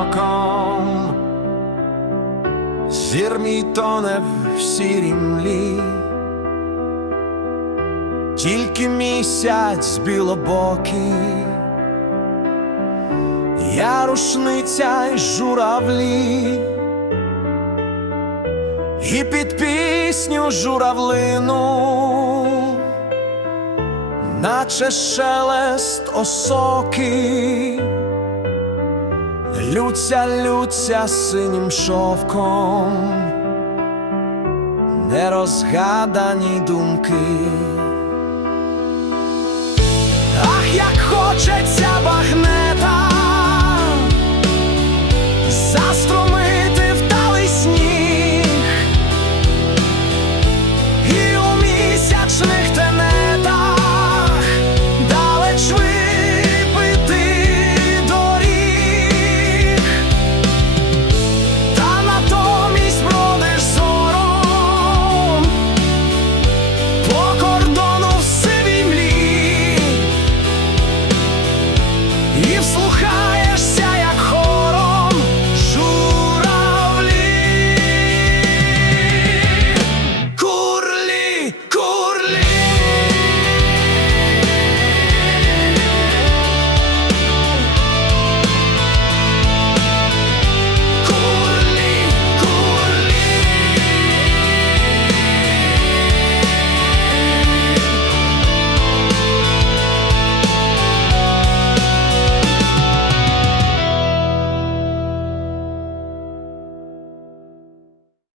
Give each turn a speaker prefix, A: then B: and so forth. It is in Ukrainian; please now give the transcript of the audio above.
A: оком, зір в сірій тільки місяць білобокий, я рушниця й журавлі, і під пісню журавлину. Наче шелест осоки. Лються, лються синім шовком, нерозгадані думки.